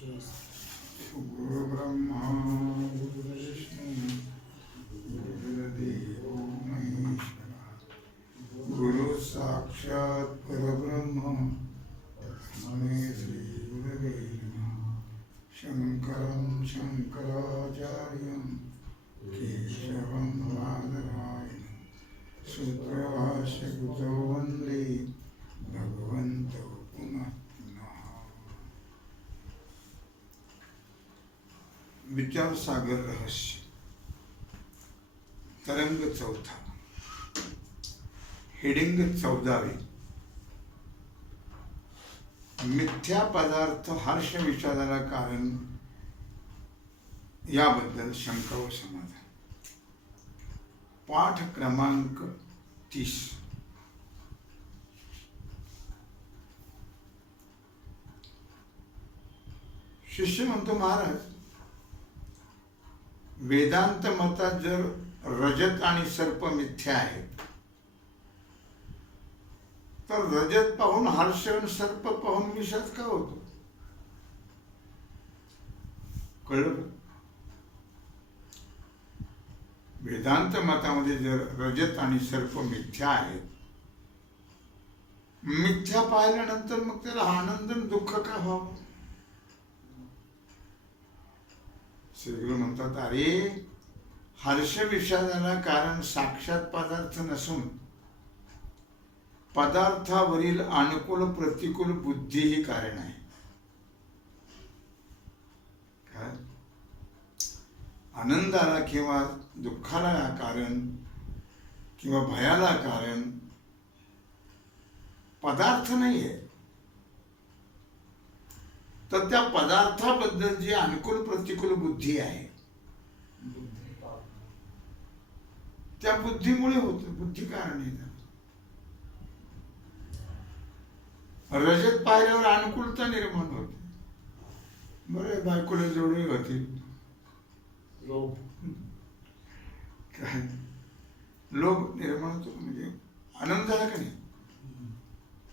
गुरु ब्रह्मा गुरु विष्णु गुरुदेव महेश्वरा गुरु साक्षात् परब्रह्म तस्मै श्री गुरवे नमः। शंकरं शंकराचार्यं केशवं बादरायणं सूत्रभाष्यकृतौ वन्दे भगवन्तौ पुनः पुनः। विचार सागर रहस्य तरंग चौथा, हेडिंग 14वी। मिथ्या पदार्थ हर्ष विषादाला कारण याबद्दल शंका व समाधान। पाठ क्रमांक 30। शिष्य म्हणतो, महाराज, वेदांत मतात जर रजत आणि सर्प मिथ्या आहेत, तर रजत पाहून हर्ष आणि सर्प पाहून विषाद का होतो? कळलं? वेदांत मतामध्ये जर रजत आणि सर्प मिथ्या आहेत, मिथ्या पाहिल्यानंतर मग त्याला आनंद आणि दुःख का व्हावं? श्रीगुरु म्हणतात, अरे, हर्ष विषादाला कारण साक्षात पदार्थ नसून पदार्थावरील अनुकूल प्रतिकूल बुद्धी ही कारण आहे। काय? आनंदाला किंवा दुःखाला कारण किंवा भयाला कारण पदार्थ नाही आहे, तर त्या पदार्थाबद्दल जी अनुकूल प्रतिकूल बुद्धी आहे त्या बुद्धीमुळे होत, बुद्धी कारण आहे। रजत पाहिल्यावर अनुकूलता निर्माण होते। बरं, बायकोला जोडवे होतील, काय लोभ निर्माण होतो, म्हणजे आनंद झाला का नाही?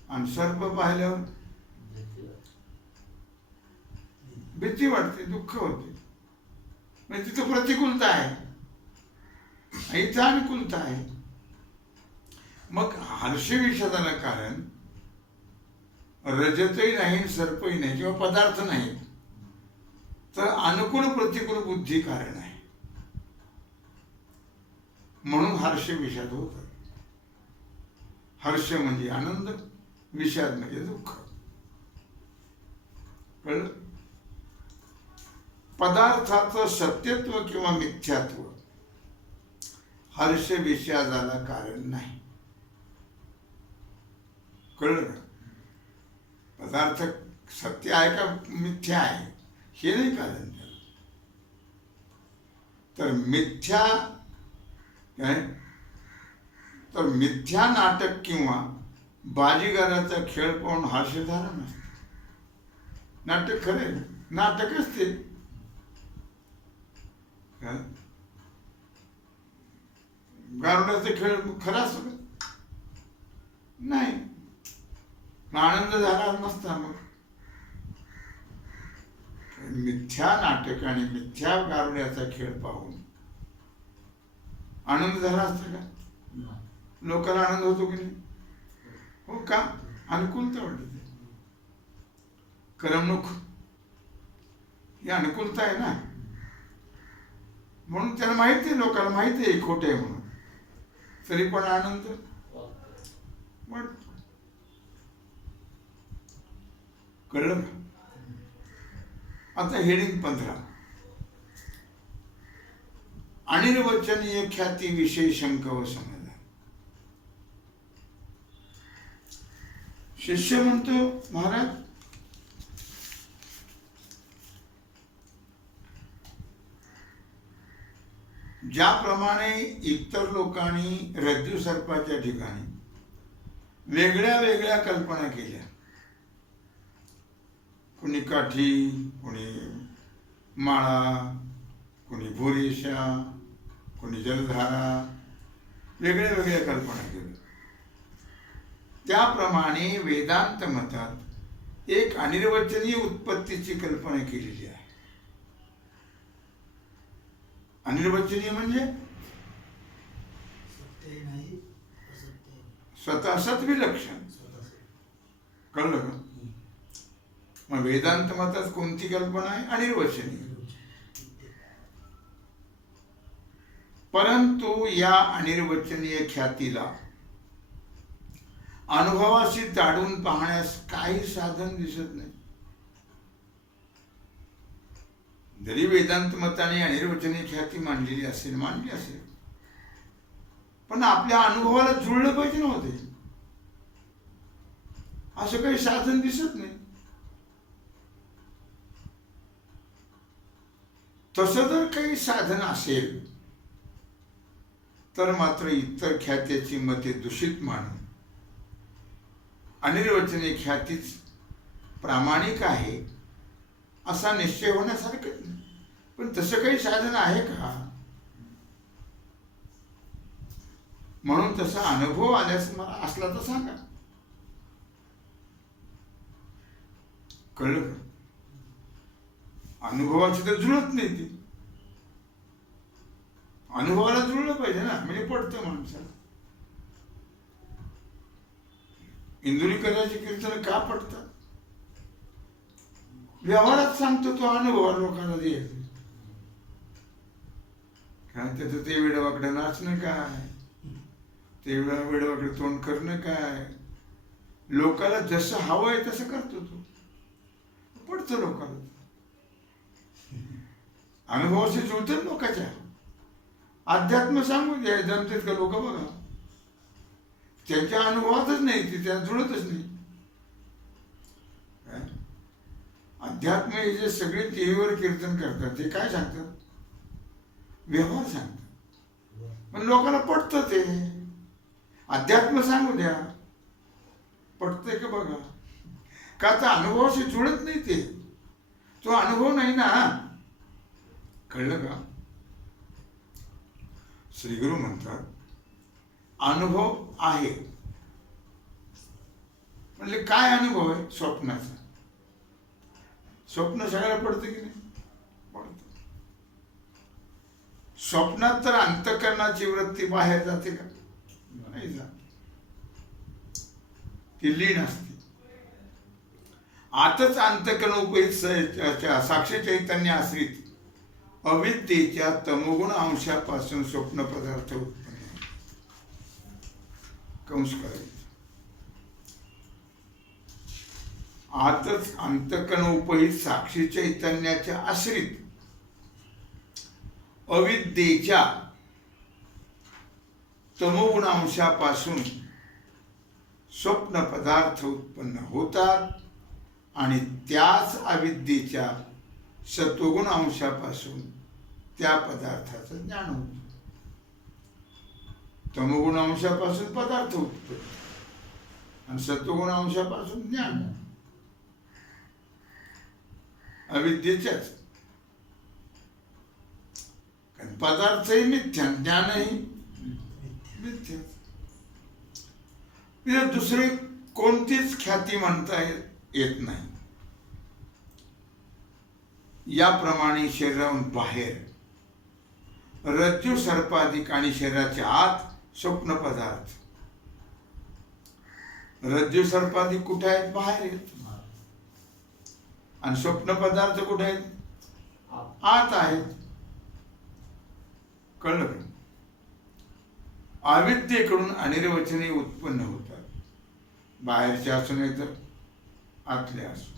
आणि सर्प पाहिल्यावर भीती वाटते, दुःख होते, म्हणजे तिथं प्रतिकूलता आहे, इथं अनुकूलता आहे। मग हर्ष विषादाला कारण रजतही नाही, सर्पही नाही, किंवा पदार्थ नाही, तर अनुकूल प्रतिकूल बुद्धी कारण आहे। म्हणून हर्ष विषाद होतात। हर्ष म्हणजे आनंद, विषाद म्हणजे दुःख। कळलं? पदार्थाचं सत्यत्व किंवा मिथ्यात्व हर्ष विषादाला कारण नाही। कळलं का? पदार्थ सत्य आहे का मिथ्या आहे हे नाही कारण त्याला। तर मिथ्या काय, तर मिथ्या नाटक किंवा बाजीगाराचा खेळ पाहून हर्ष झाला नसते। नाटक खरे नाटक असते, गारुडाचा खेळ खरा असतो नाही, आनंद झाला नसता। मग मिथ्या नाटक आणि मिथ्या गारुड्याचा खेळ पाहून आनंद झाला असता का? लोकांना आनंद होतो की नाही? हो का? अनुकूलता वाटते, करमणूक ही अनुकूलता आहे ना। म्हणून त्यांना माहिती आहे, लोकांना माहिती आहे खोटे आहे म्हणून, तरी पण आनंद वाटतो। कळलं का? आता हेडिंग 15, अनिर्वचनीय ख्याती विषयी शंका व समाधान। शिष्य म्हणतो, महाराज, ज्याप्रमाणे इतर लोकांनी रज्जू सर्पाच्या ठिकाणी वेगळ्या वेगळ्या कल्पना केल्या, कोणी काठी, कोणी माळा, कोणी भुरेषा, कोणी जलधारा, वेगळ्या वेगळ्या कल्पना केल्या, त्याप्रमाणे वेदांत मतात एक अनिर्वचनीय उत्पत्तीची कल्पना केलेली आहे. अनिर्वचनीय म्हणजे स्वतः सद्विलक्षण. कळलं का? मग वेदांत मतात कोणती कल्पना आहे? अनिर्वचनीय. परंतु या अनिर्वचनीय ख्यातीला अनुभवाशी ताडून पाहण्यास काही साधन दिसत नाही. जरी वेदांत मताने अनिर्वचनीय ख्याती मांडली असेल, पण आपल्या अनुभवाला जुळलं पाहिजे नव्हते. असं काही साधन दिसत नाही. तसं जर काही साधन असेल तर मात्र इतर ख्यात्याची मते दूषित मानून अनिर्वचनीय ख्यातीच प्रामाणिक आहे असा निश्चय होण्यासारखं नाही. पण तसं काही साधन आहे का? म्हणून तसा अनुभव आल्यास मला असला तर सांगा. कळलं का? अनुभवाची तर जुळत नाही ती. अनुभवाला जुळलं पाहिजे ना, म्हणजे पडतं माणसाला. इंदुरीकराची कीर्तन का पडतात? व्यवहारात सांगतो तो, अनुभव लोकांना द्यायचं. कारण त्याचं ते वेडवाकडे नाचणं काय, ते वेडवाकडे तोंड करणं काय, लोकाला जसं हवं आहे तसं करतो तो, पडतं लोकांना. अनुभवाशी जुळतात लोकांच्या. अध्यात्म सांगू द्या, जमतेत का लोक बघा, त्यांच्या अनुभवातच नाही, ते त्या जुळतच नाही. अध्यात्म हे जे सगळे टीव्हीवर कीर्तन करतात ते काय सांगतात? व्यवहार सांगतात. पण लोकांना पटतं ते. अध्यात्म सांगू द्या, पटतंय का बघा. का तर अनुभवाशी जुळत नाही ते, तो अनुभव नाही ना. कळलं का? श्रीगुरु म्हणतात अनुभव आहे. म्हणजे काय अनुभव आहे? स्वप्नाचा. स्वप्न सगळ्याला पडतं की नाही? पडतं. स्वप्नात तर अंतःकरणाची वृत्ती बाहेर जाते का? नाही जात. ती लीन असते. आतच अंतःकरण उपहित साक्षी चैतन्य आश्रित अविद्येच्या तमोगुण अंशापासून स्वप्न पदार्थ उत्पन्न कंस करायचं. आतच अंतःकरण उपहित साक्षी चैतन्याच्या आश्रित अविद्येच्या तमोगुण अंशापासून स्वप्न पदार्थ उत्पन्न होतात आणि त्याच अविद्येच्या सत्वगुण अंशापासून त्या पदार्थाचं ज्ञान होतं. तमोगुण अंशापासून पदार्थ उत्पन्न आणि सत्वगुण अंशापासून ज्ञान. अविद्येच्याच. कारण पदार्थही मिथ्या, ज्ञानही मिथ्या. दुसरी कोणतीच ख्याती म्हणता येत नाही. याप्रमाणे शरीराहून बाहेर रज्जू सर्पाधिक आणि शरीराच्या आत स्वप्न पदार्थ. रज्जू सर्पाधिक कुठे आहेत? बाहेर आहेत. आणि स्वप्न पदार्थ कुठे आहेत? आत आहेत. कळलं का? अविद्येकडून अनिर्वचनीय उत्पन्न होतात. बाहेरचे असू नाही तर आतले असू.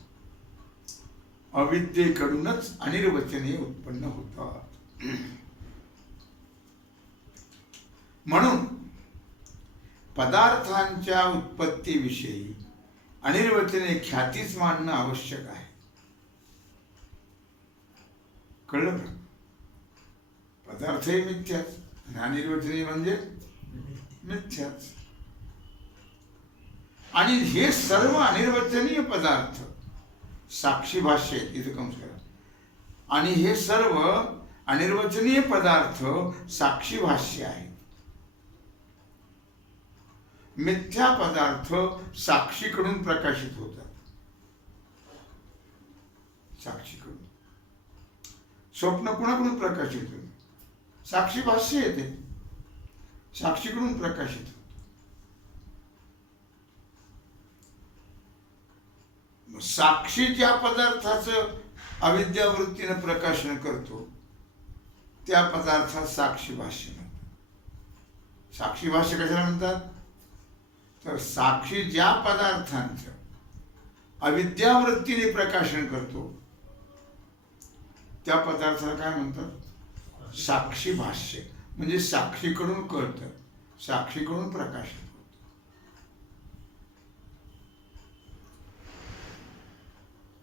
अविद्येकडूनच अनिर्वचनीय उत्पन्न होतात. म्हणून पदार्थांच्या उत्पत्तीविषयी अनिर्वचनीय ख्यातीच मांडणं आवश्यक आहे. कळलं का? पदार्थही मिथ्याच आणि अनिर्वचनीय म्हणजे मिथ्याच. आणि हे सर्व अनिर्वचनीय पदार्थ साक्षी भाष्य आहेत, इथे कंस करा. आणि हे सर्व अनिर्वचनीय पदार्थ साक्षी भाष्य आहेत. मिथ्या पदार्थ साक्षीकडून प्रकाशित होतात. साक्षीकडून. स्वप्न कुणाकडून प्रकाशित होते? साक्षी भाष्य येते, साक्षीकडून प्रकाशित होते. साक्षी ज्या पदार्थाचं अविद्यावृत्तीनं प्रकाशन करतो त्या पदार्थात साक्षी भाष्य म्हणतात. साक्षी भाष्य कशाला म्हणतात? तर साक्षी ज्या पदार्थांचं अविद्यावृत्तीने प्रकाशन करतो त्या पदार्थाला काय म्हणतात? साक्षी भाष्य. म्हणजे साक्षीकडून कळतं, साक्षीकडून प्रकाशित होतं.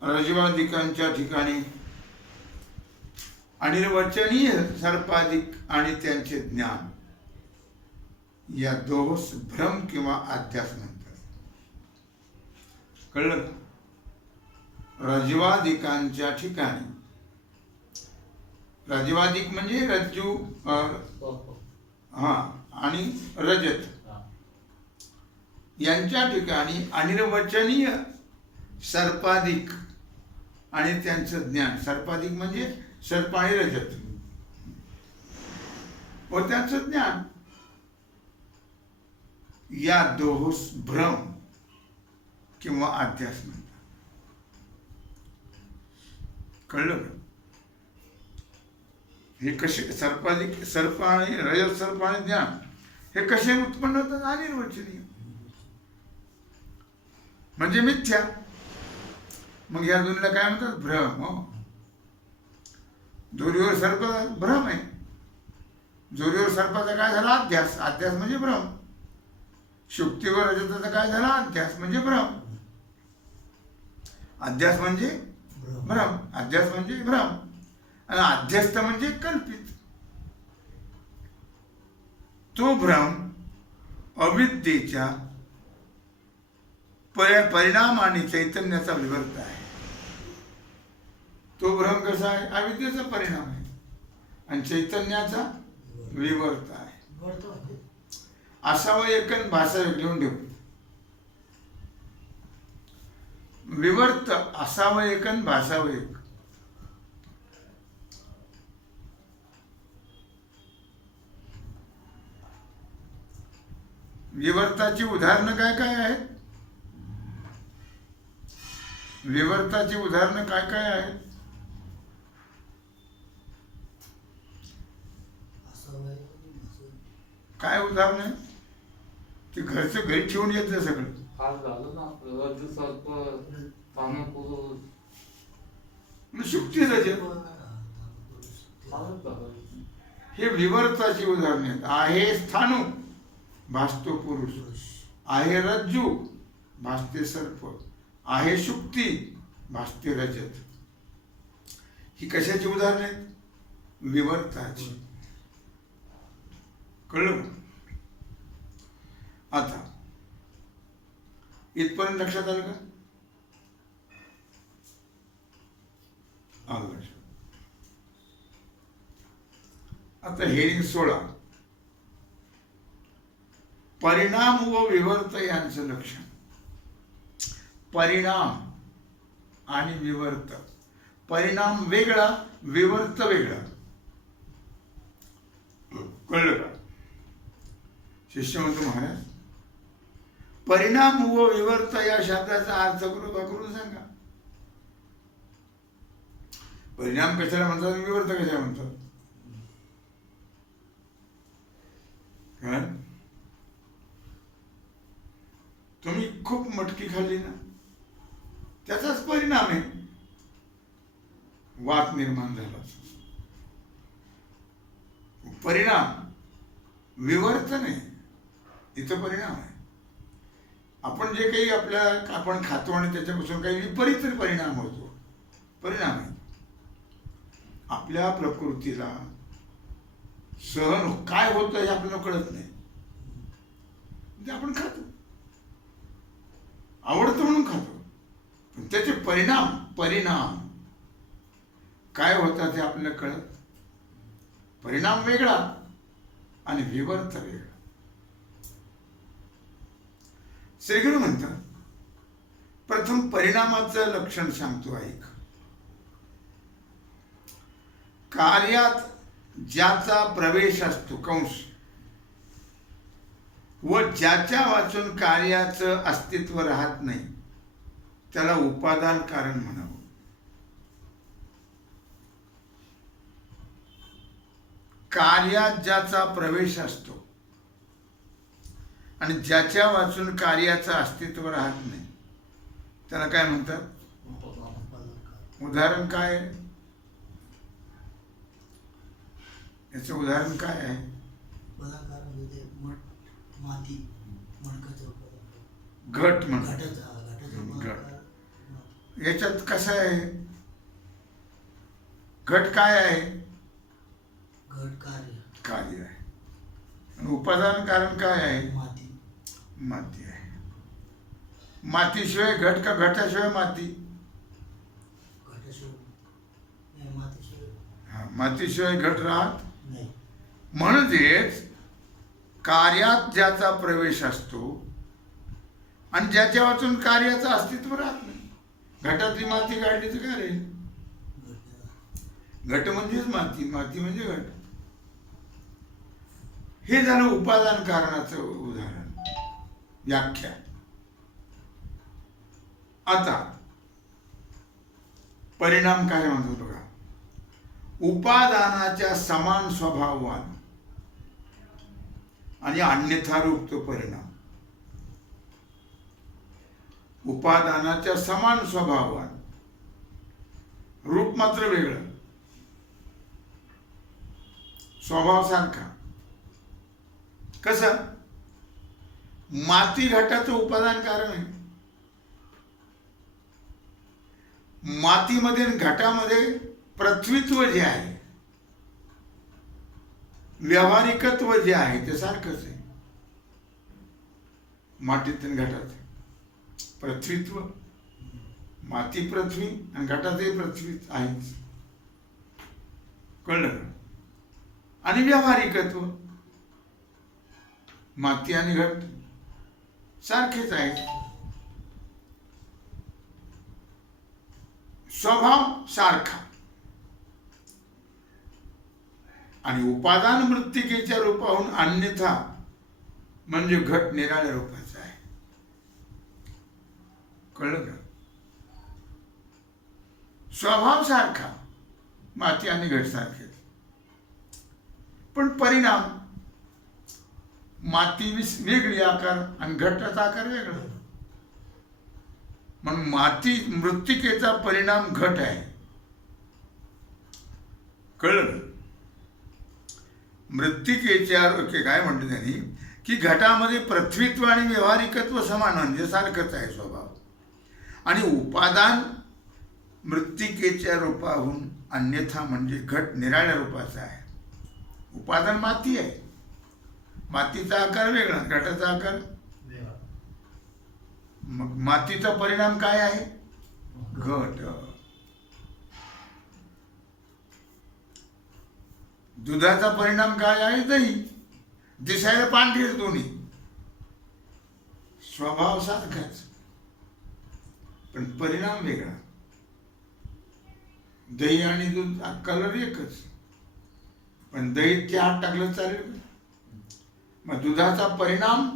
रजवादिकांच्या ठिकाणी अनिर्वचनीय सर्पाधिक आणि त्यांचे ज्ञान या दोहोस भ्रम किंवा अध्यास म्हणतात. कळलं? रजवादिकांच्या ठिकाणी, रजवादिक म्हणजे रज्जू आणि रजत यांच्या ठिकाणी अनिर्वचनीय सर्पाधिक आणि त्यांचं ज्ञान. सर्पाधिक म्हणजे सर्प आणि रजत व त्यांचं ज्ञान या दोहोस भ्रम किंवा अध्यास म्हणतात. कळलं का? हे कसे सर्पाधिक सर्प आणि रजत सर्प आणि ज्ञान हे कसे उत्पन्न होतात? अनिर्वचनीय म्हणजे मिथ्या. मग या दोन्हीला काय म्हणतात? भ्रम. जोरीवर सर्प भ्रम आहे. जोरीवर सर्पाचा काय झाला? अध्यास. अध्यास म्हणजे भ्रम. शुक्तीवर रजताचा काय झाला? अध्यास म्हणजे भ्रम. अध्यास म्हणजे भ्रम. अध्यास म्हणजे भ्रम आणि अध्यस्त म्हणजे कल्पित. तो भ्रम अविद्येच्या परिणाम आणि चैतन्याचा विवर्त आहे. तो भ्रम कसा आहे? अविद्येचा परिणाम आहे आणि चैतन्याचा विवर्त आहे. असावं एक आणि भासावं लिहून ठेव. विवर्त असावं एक आणि भासावं एक. विवर्ताची उदाहरणं काय काय आहेत? विवर्ताची उदाहरणं काय काय आहेत? काय उदाहरण आहे? ते घरचं घरी ठेवून येतं सगळं. शुक्ती रजत हे विवर्ताची उदाहरणे आहेत. आहे स्थाणू भासतो पुरुष, आहे रज्जू भासते सर्प, आहे शुक्ती भासते रजत. ही कशाची उदाहरणे आहेत? विवर्ताची. कळलं? आता इथपर्यंत लक्षात आलं का? आलं लक्षात. आता हेडिंग 16 परिणाम व विवर्त यांचं लक्षण. परिणाम आणि विवर्त. परिणाम वेगळा, विवर्त वेगळा. कळलं का? शिष्य म्हणतो महाराज परिणाम व विवर्त या शब्दाचा अर्थ करून सांगा. परिणाम कशाला म्हणतात, विवर्त कशाला म्हणतात? तुम्ही खूप मटकी खाल्ली ना, त्याचाच परिणाम आहे. वात निर्माण झाला. परिणाम विवर्त नाही, इथं परिणाम आहे. आपण जे काही आपण खातो आणि त्याच्यापासून काही विपरीत परिणाम होतो. परिणाम आहे. आपल्या प्रकृतीला सहन काय होतं हे आपल्याला कळत नाही, ते आपण खातो, आवडतं म्हणून खातो, पण त्याचे परिणाम काय होतात हे आपल्याला कळत. परिणाम वेगळा आणि विवर्त वेगळा. श्रीगुरु म्हणतात प्रथम परिणामाचं लक्षण सांगतो ऐक. कार्यात ज्याचा प्रवेश असतो कंस व ज्याच्या वाचून कार्याचं अस्तित्व राहत नाही त्याला उपादान कारण म्हणावं. कार्यात ज्याचा प्रवेश असतो आणि ज्याच्या वाचून कार्याचं अस्तित्व राहत नाही त्याला काय म्हणतात? उदाहरण काय आहे? याचं उदाहरण काय आहे? घट म्हणून. याच्यात कसं आहे? घट काय आहे? कार्य आहे. आणि उपादान कारण काय आहे? माती आहे. मातीशिवाय घट का घटाशिवाय माती? मातीशिवाय घट राहत. म्हणजेच कार्यात ज्याचा प्रवेश असतो आणि ज्याच्या वाचून कार्याचं अस्तित्व राहत नाही. घटातली माती काढली तर काय राहील? घट म्हणजेच माती, माती म्हणजे घट. हे झालं उपादान कारणाचं उदाहरण, व्याख्या. आता परिणाम काय म्हणतो बघा. उपादानाच्या समान स्वभाववान आणि अन्यथा रूप तो परिणाम. उपादानाच्या समान स्वभाववान, रूप मात्र वेगळं, स्वभाव सारखा. कसं? माती घटाचं उपादान कारण आहे. मातीमध्ये आणि घटामध्ये पृथ्वीत्व जे आहे, व्यावहारिकत्व जे आहे ते सारखंच आहे. मातीत आणि घटात पृथ्वीत्व, माती पृथ्वी आणि घटातही पृथ्वी आहेच. कळलं? आणि व्यावहारिकत्व, माती आणि घट सारखेच आहेत. स्वभाव सारखा. आणि उपादान मृत्तिकेच्या रूपाहून अन्यथा म्हणजे घट निराळ्या रूपाचा आहे. कळलं का? स्वभाव सारखा, माती आणि घट सारखेच, पण परिणाम माती वेगळी आकार आणि घटाचा आकार वेगळा. म्हणून माती मृत्तिकेचा परिणाम घट आहे. कळलं? मृत्तिकेच्या काय म्हणतो त्यांनी की घटामध्ये पृथ्वीत्व आणि व्यावहारिकत्व समान म्हणजे सारखंच आहे स्वभाव. आणि उपादान मृत्तिकेच्या रूपाहून अन्यथा म्हणजे घट निराळ्या रूपाचा आहे. उपादान माती आहे, मातीचा आकार वेगळा, घटाचा आकार. मग मातीचा परिणाम काय आहे? घट. दुधाचा परिणाम काय आहे? दही. दिसायला पांढरेच दोन्ही, स्वभाव सारखाच पण परिणाम वेगळा. दही आणि दूध कलर एकच, पण दहीत चहा टाकलं चालेल. मग दुधाचा परिणाम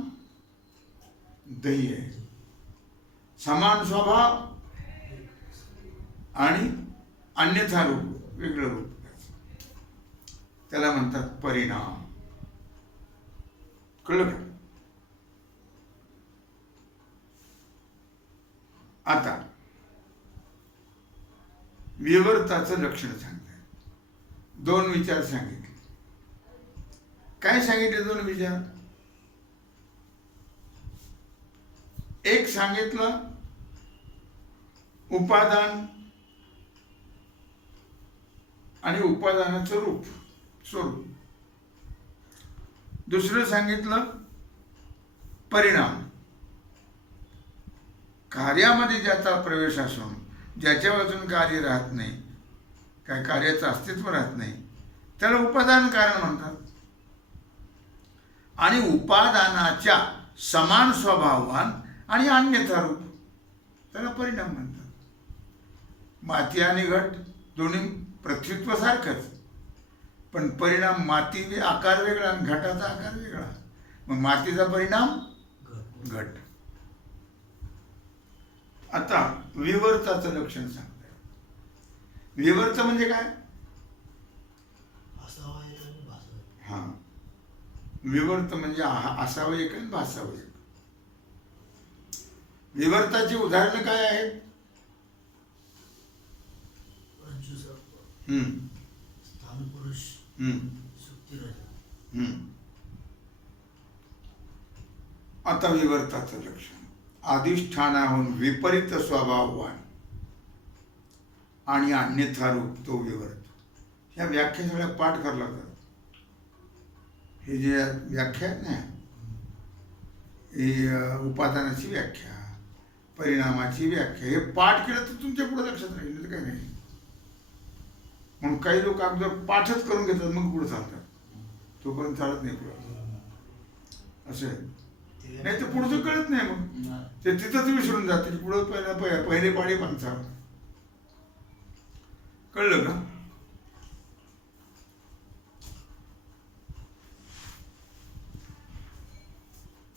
दही आहे. समान स्वभाव आणि अन्यथा रूप, वेगळं रूप, त्याला म्हणतात परिणाम. कळलं का? आता विवर्ताचं लक्षण सांगतात. दोन विचार सांगितले. काय सांगितले दोन विचार? एक सांगितलं उपादान आणि उपादानाचं रूप, स्वरूप. दुसरं सांगितलं परिणाम. कार्यामध्ये ज्याचा प्रवेश असून ज्याच्या वाचून कार्य राहत नाही, काय कार्याचं अस्तित्व राहत नाही, त्याला उपादान कारण म्हणतात. आणि उपादानाच्या समान स्वभाववान आणि अन्यथा रूप त्याला परिणाम म्हणतात. माती आणि घट दोन्ही पृथ्वीत्व सारखंच, पण परिणाम माती आकार वेगळा आणि घटाचा आकार वेगळा. मग मातीचा परिणाम घट. आता विवर्ताचं लक्षण सांगताय. विवर्त म्हणजे काय? हा, विवर्त म्हणजे असावं एक आणि भासावं एक. विवर्ताची उदाहरणं काय आहेत? आता विवर्ताचं लक्षण. अधिष्ठानाहून विपरीत स्वभाववान आणि अन्यथा रूप तो विवर्त. ह्या व्याख्या सगळ्या पाठ करायला लागतात. हे जे व्याख्या आहेत ना, ही उपादानाची व्याख्या, परिणामाची व्याख्या, हे पाठ केलं तर तुमच्या पुढे लक्षात राहील, नाही तर काही नाही. म्हणून काही लोक अगोदर पाठच करून घेतात मग पुढे चालतात, तोपर्यंत चालत नाही पुढे. असं आहे. नाही तर पुढचं कळत नाही, मग ते तिथंच विसरून जाते. पुढं पहिले पाडी पंचावन्न. कळलं का?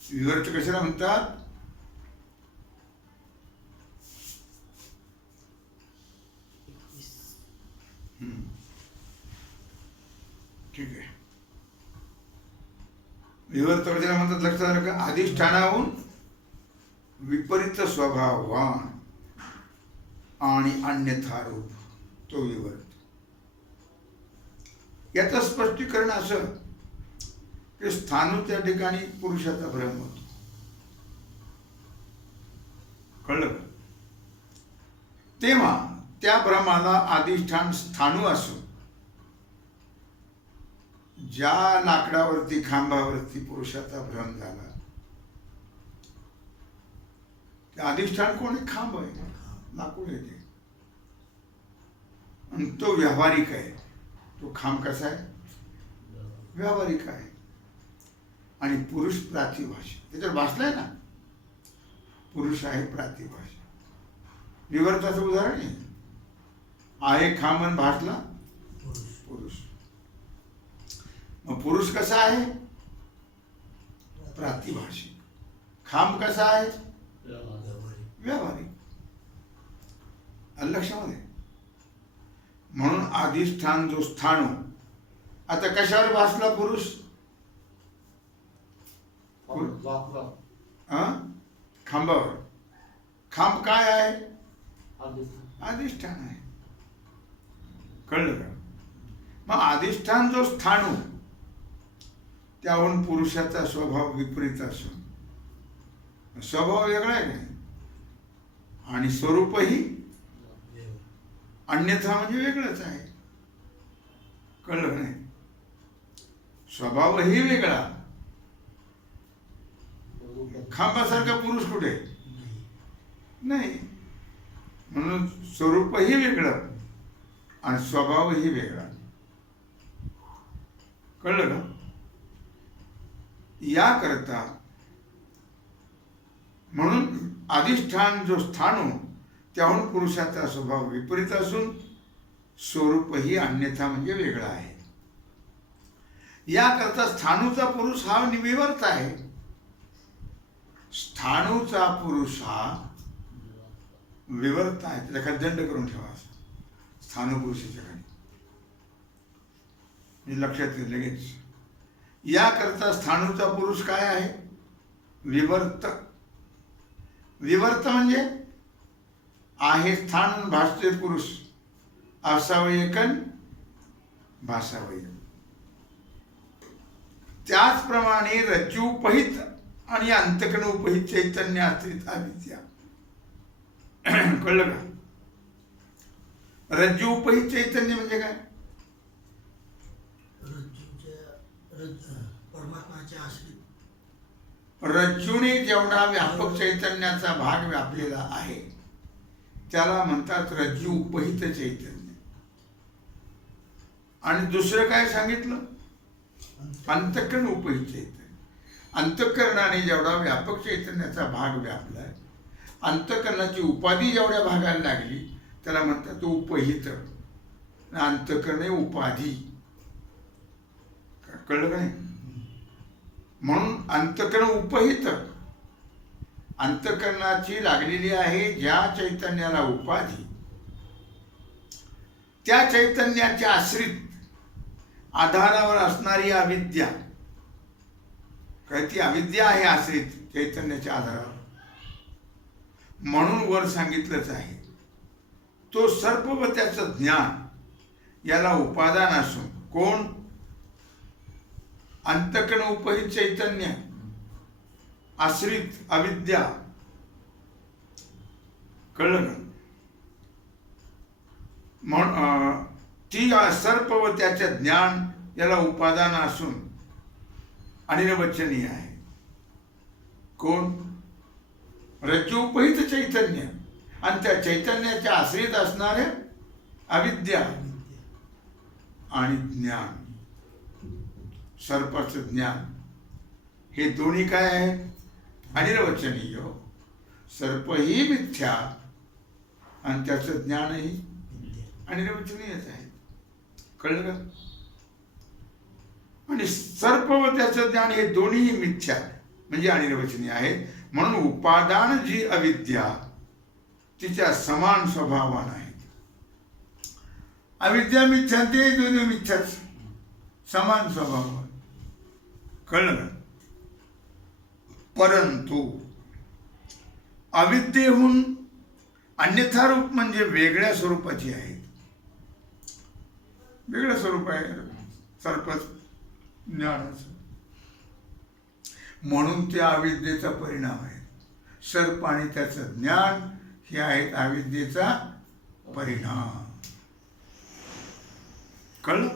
विवर्त कशाला म्हणतात? ठीक आहे. विवर्त कशाला म्हणतात लक्षात आलं का? अधिष्ठानाहून विपरीत स्वभाववान आणि अन्यथा रूप तो विवर्त. याचं स्पष्टीकरण असं की स्थाणू त्या ठिकाणी पुरुषाचा भ्रम होतो. कळलं का? तेव्हा त्या भ्रमाला अधिष्ठान स्थाणू असून ज्या लाकडावरती खांबावरती पुरुषाचा भ्रम झाला, ते अधिष्ठान कोण आहे? खांब आहे, लाकूड आहे ते. आणि तो व्यावहारिक आहे. तो खांब कसा आहे? व्यावहारिक आहे. आणि पुरुष प्रातिभाषिक. त्याच्यावर भासलाय ना, पुरुष आहे प्रातिभाषिक. विवर्ताचं उदाहरण आहे खांबन भासला पुरुष. मग पुरुष कसा आहे? प्रातिभाषिक. खांब कसा आहे? व्यावहारिक. लक्षामध्ये. म्हणून अधिष्ठान जो स्थाणू, आता कशावर भासला पुरुष? खांबावर. खांब काय आहे? अधिष्ठान आहे. कळलं का? मग अधिष्ठान जो स्थाणू, त्याहून पुरुषाचा स्वभाव विपरीत असून स्वभाव वेगळा आहे नाही, आणि स्वरूपही अन्यथा म्हणजे वेगळंच आहे. कळलं नाही? स्वभावही वेगळा. खांबासारखा पुरुष कुठे नाही. म्हणून स्वरूपही वेगळं आणि स्वभावही वेगळा. कळलं का? याकरता म्हणून अधिष्ठान जो स्थाणू, त्याहून पुरुषाचा स्वभाव विपरीत असून स्वरूपही अन्यथा म्हणजे वेगळा आहे. याकरता स्थाणूचा पुरुष हा विवर्त आहे. स्थाणूचा पुरुष हा विवर्त आहे. त्याला खाली दंड करून ठेवा. स्थाणू पुरुषाच्या खाली लक्षात येईल लगेच. याकरता स्थाणूचा पुरुष काय आहे? विवर्त. विवर्त म्हणजे आहे स्थान भासते पुरुष, असावयकन भासावय. त्याचप्रमाणे रज्जू उपहित आणि अंतकण उपहित चैतन्य आश्रित अविद्या. कळलं का? रज्जू उपहित चैतन्य म्हणजे काय? रज्जूने जेवढा व्यापक चैतन्याचा भाग व्यापलेला आहे त्याला म्हणतात रज्जू उपहित चैतन्य. आणि दुसरं काय सांगितलं? अंतःकरण उपहित चैतन्य. अंतःकरणाने जेवढा व्यापक चैतन्याचा भाग व्यापलाय, अंतःकरणाची उपाधी जेवढ्या भागाला लागली त्याला म्हणतात तो उपहित. अंतःकरण उपाधी. कळलं का नाही? म्हणून अंतःकरण उपहित, अंतःकरणाची लागलेली आहे ज्या चैतन्याला उपाधी, त्या चैतन्याच्या आश्रित आधारावर असणारी अविद्या, काय ती अविद्या आहे आश्रित चैतन्याच्या आधारावर. म्हणून वर सांगितलंच आहे, तो सर्प व त्याचं ज्ञान याला उपादान असून, कोण? अंतःकरण उपहित चैतन्य, आश्रित अविद्या. कळलं का? म्हणून ती सर्प व त्याचे ज्ञान याला उपादान असून अनिर्वचनीय आहे. कोण? रज्जू उपहित चैतन्य आणि त्या चैतन्याच्या आश्रित असणारे अविद्या आणि ज्ञान, सर्पाचं ज्ञान. हे दोन्ही काय आहेत? अनिर्वचनीय. सर्पही मिथ्या आणि त्याचं ज्ञानही अनिर्वचनीयच आहे. कळलं का? आणि सर्प व त्याचं ज्ञान हे दोन्ही मिथ्या म्हणजे अनिर्वचनीय आहेत. म्हणून उपादान जी अविद्या तिच्या समान स्वभावान आहेत. अविद्या मिथ्या, ते दोन्ही मिथ्याच, समान स्वभाव. कळलं का? परंतु अविद्येहून अन्यथा रूप म्हणजे वेगळ्या स्वरूपाची आहेत. वेगळं स्वरूप आहे सर्प ज्ञानाचं. म्हणून त्या अविद्येचा परिणाम आहे. सर्प आणि त्याचं ज्ञान हे आहेत अविद्येचा परिणाम. कळलं?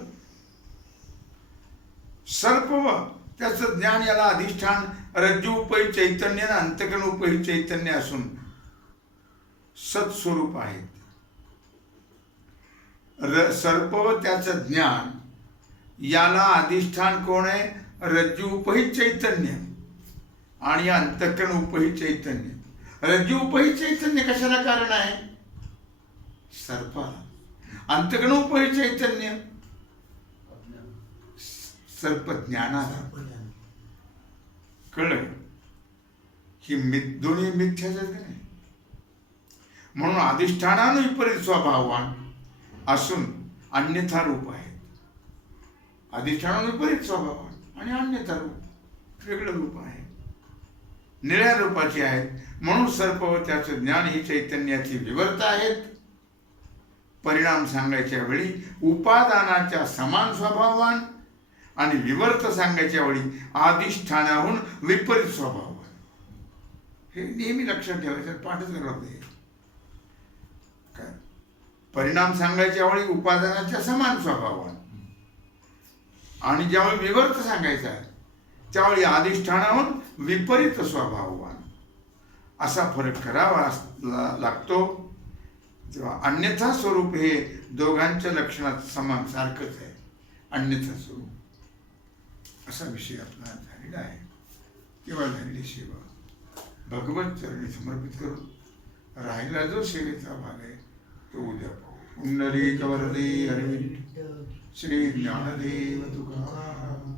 सर्प व त्याचं ज्ञान याला अधिष्ठान रज्जू उपहित चैतन्य आणि अंतःकरण उपहित चैतन्य असून सत्स्वरूप आहेत. सर्प व त्याचं ज्ञान याला अधिष्ठान कोण आहे? रज्जू उपहित चैतन्य आणि अंतःकरण उपहित चैतन्य. रज्जू उपहित चैतन्य कशाला कारण आहे? सर्पाला. अंतःकरण उपहित चैतन्य सर्प ज्ञानाला. कळलं? ही दोन्ही मिथ्याच नाही. म्हणून अधिष्ठानानं विपरीत स्वभावान असून अन्यथा रूप आहे. अधिष्ठानानं विपरीत स्वभावान आणि अन्यथा रूप, वेगळं रूप आहे, निळ्या रूपाची आहेत. म्हणून सर्प व त्याचं ज्ञान ही चैतन्याची विवर्त आहेत. परिणाम सांगायच्या वेळी उपादानाच्या समान स्वभावान आणि विवर्त सांगायच्या वेळी अधिष्ठानाहून विपरीत स्वभावान. हे नेहमी लक्षात ठेवायचं, पाठच करावं. काय? परिणाम सांगायच्या वेळी उपादानाच्या समान स्वभावान आणि ज्यावेळी विवर्त सांगायचा आहे त्यावेळी अधिष्ठानाहून विपरीत स्वभावान असा फरक करावा लागतो. तेव्हा अन्यथा स्वरूप हे दोघांच्या लक्षणात समान सारखंच आहे. अन्यथा स्वरूप असा विषय आपला झालेला आहे. केवळ झालेली सेवा भगवत चरणी समर्पित करून राहिला जो सेवेचा भाग आहे तो उद्या पाहू. पुंडलिक वरदे हरिविठ्ठल श्री ज्ञानदेव तुकाराम,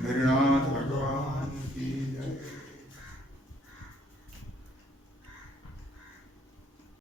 हरिनाथ भगवान की जय.